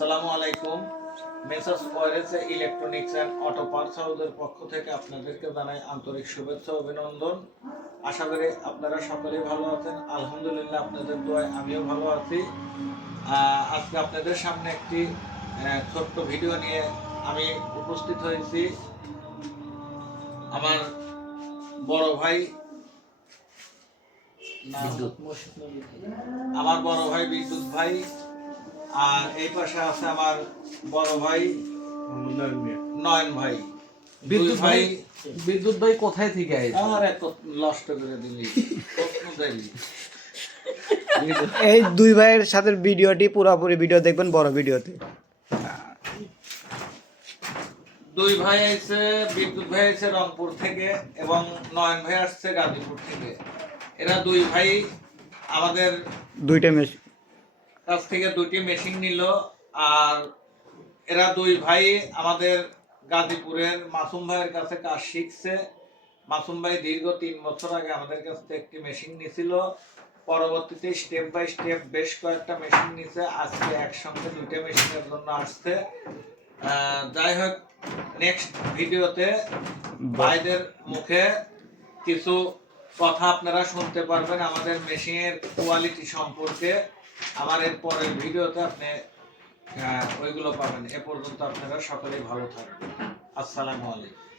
আসসালামু আলাইকুম। মেসার্স ফয়েরেজ ইলেকট্রনিক্স অ্যান্ড অটো পার্টস হাউসের পক্ষ থেকে আপনাদেরকে জানাই আন্তরিক শুভেচ্ছা অভিনন্দন। আশা করি আপনারা সকলেই ভালো আছেন। আলহামদুলিল্লাহ, আপনাদের দোয়ায় আমিও ভালো আছি। আজকে আপনাদের সামনে একটি ছোট্ট ভিডিও নিয়ে আমি উপস্থিত হয়েছি। আমার বড় ভাই বিদ্যুৎ ভাই, আর এই পাশে আছে আমার বড় ভাই নয়ন ভাই। বিদ্যুৎ ভাই কোথায় থেকে আইছে? আমার এত নষ্ট করে দিলি। এই দুই ভাইয়ের সাথে ভিডিওটি পুরোপুরি ভিডিও দেখবেন বড় ভিডিওতে। দুই ভাই আইছে, বিদ্যুৎ ভাই আইছে রংপুর থেকে এবং নয়ন ভাই আসছে গাজীপুর থেকে। এরা দুই ভাই আমাদের কাছ থেকে দুইটি মেশিন নিল। আর এরা দুই ভাই আমাদের গাজীপুরের মাসুম ভাইয়ের কাছে কাজ শিখছে। মাসুম ভাই দীর্ঘ 3 বছর আগে আমাদের কাছ থেকে একটি মেশিন নিয়েছিল। পরবর্তীতে স্টেপ বাই স্টেপ বেশ কয়েকটা মেশিন নিছে। আজকে একসঙ্গে দুইটা মেশিনের জন্য আসছে। যাই হোক, নেক্সট ভিডিওতে ভাইদের মুখে কিছু কথা আপনারা শুনতে পারবেন আমাদের মেশিনের কোয়ালিটি সম্পর্কে। আমার এর পরের ভিডিওতে আপনি ওইগুলো পাবেন। এ পর্যন্ত আপনারা সকলেই ভালো থাকবেন। আসসালামু আলাইকুম।